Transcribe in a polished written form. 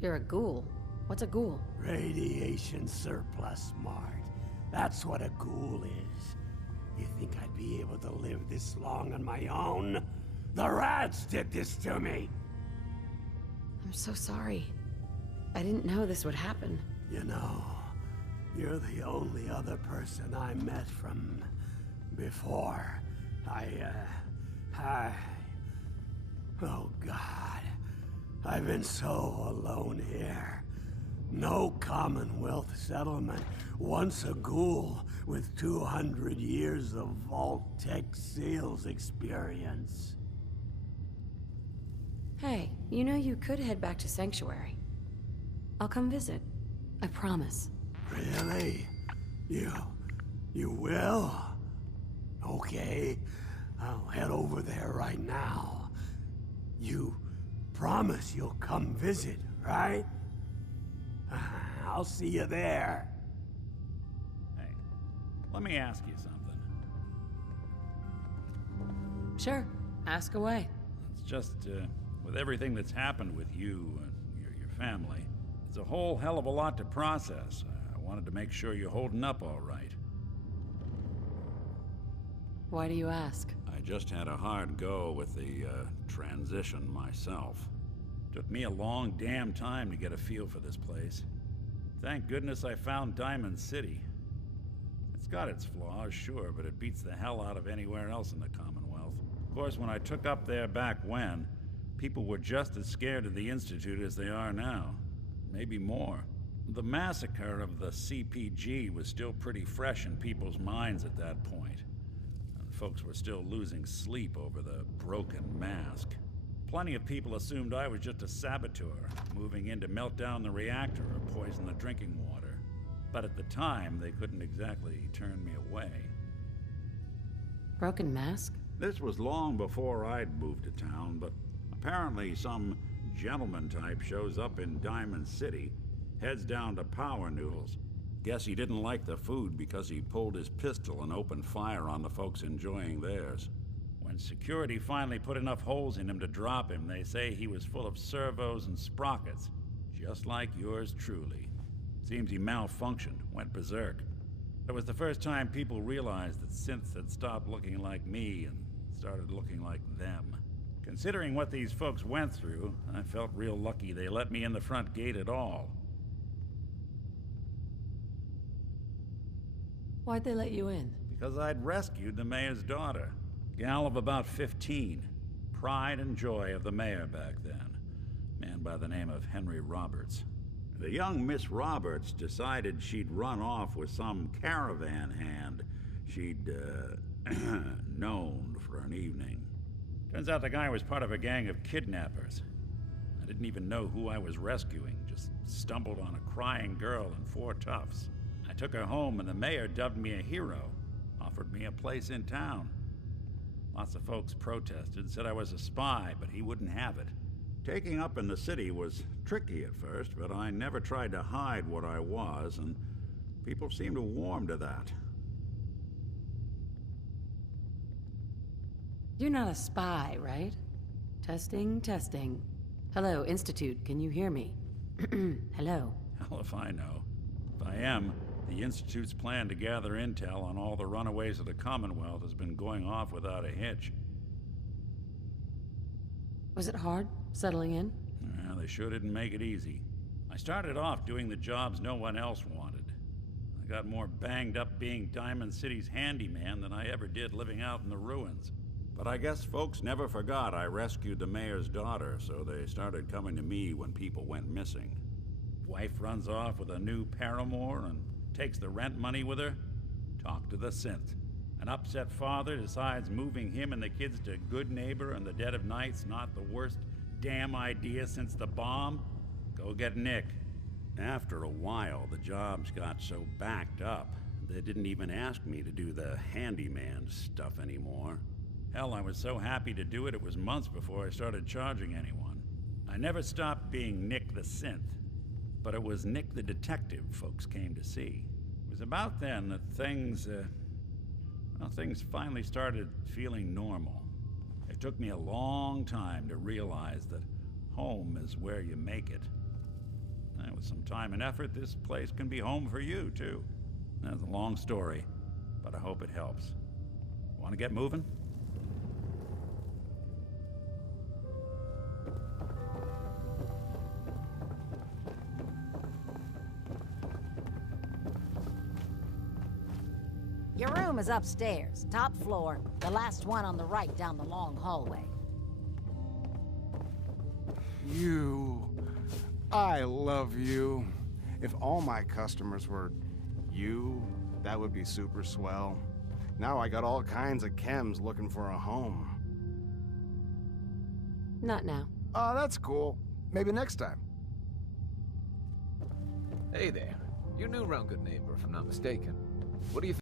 You're a ghoul. What's a ghoul? Radiation surplus, Mart. That's what a ghoul is. You think I'd be able to live this long on my own? The rats did this to me! I'm so sorry. I didn't know this would happen. You know, you're the only other person I met from before. Oh God. I've been so alone here. No Commonwealth settlement. Once a ghoul with 200 years of Vault-Tec sales experience. Hey, you know you could head back to Sanctuary. I'll come visit. I promise. Really? You will? Okay, I'll head over there right now. You promise you'll come visit, right? I'll see you there. Hey, let me ask you something. Sure, ask away. It's just, with everything that's happened with you and your family, it's a whole hell of a lot to process. I wanted to make sure you're holding up all right. Why do you ask? I just had a hard go with the, transition myself. Took me a long damn time to get a feel for this place. Thank goodness I found Diamond City. It's got its flaws, sure, but it beats the hell out of anywhere else in the Commonwealth. Of course, when I took up there back when, people were just as scared of the Institute as they are now. Maybe more. The massacre of the CPG was still pretty fresh in people's minds at that point. And folks were still losing sleep over the broken mask. Plenty of people assumed I was just a saboteur, moving in to melt down the reactor or poison the drinking water. But at the time, they couldn't exactly turn me away. Broken mask? This was long before I'd moved to town, but apparently some gentleman type shows up in Diamond City, heads down to Power Noodles. Guess he didn't like the food because he pulled his pistol and opened fire on the folks enjoying theirs. When security finally put enough holes in him to drop him, they say he was full of servos and sprockets, just like yours truly. Seems he malfunctioned, went berserk. It was the first time people realized that synths had stopped looking like me and started looking like them. Considering what these folks went through, I felt real lucky they let me in the front gate at all. Why'd they let you in? Because I'd rescued the mayor's daughter. Gal of about 15. Pride and joy of the mayor back then. Man by the name of Henry Roberts. The young Miss Roberts decided she'd run off with some caravan hand she'd, known for an evening. Turns out the guy was part of a gang of kidnappers. I didn't even know who I was rescuing, just stumbled on a crying girl and 4 toughs. I took her home and the mayor dubbed me a hero, offered me a place in town. Lots of folks protested, said I was a spy, but he wouldn't have it. Taking up in the city was tricky at first, but I never tried to hide what I was, and people seemed to warm to that. You're not a spy, right? Testing, testing. Hello, Institute, can you hear me? Hello. Hell if I know. If I am, the Institute's plan to gather intel on all the runaways of the Commonwealth has been going off without a hitch. Was it hard, settling in? Well, they sure didn't make it easy. I started off doing the jobs no one else wanted. I got more banged up being Diamond City's handyman than I ever did living out in the ruins. But I guess folks never forgot I rescued the mayor's daughter, so they started coming to me when people went missing. Wife runs off with a new paramour and takes the rent money with her. Talk to the synth. An upset father decides moving him and the kids to Good Neighbor in the dead of night's not the worst damn idea since the bomb. Go get Nick. After a while, the jobs got so backed up, they didn't even ask me to do the handyman stuff anymore. Hell, I was so happy to do it, it was months before I started charging anyone. I never stopped being Nick the synth, but it was Nick the detective folks came to see. It was about then that things finally started feeling normal. It took me a long time to realize that home is where you make it. And with some time and effort, this place can be home for you, too. That's a long story, but I hope it helps. Want to get moving? Your room is upstairs, top floor, the last one on the right down the long hallway. You. I love you. If all my customers were you, that would be super swell. Now I got all kinds of chems looking for a home. Not now. Oh, that's cool. Maybe next time. Hey there. You're new around Good Neighbor, if I'm not mistaken. What do you think?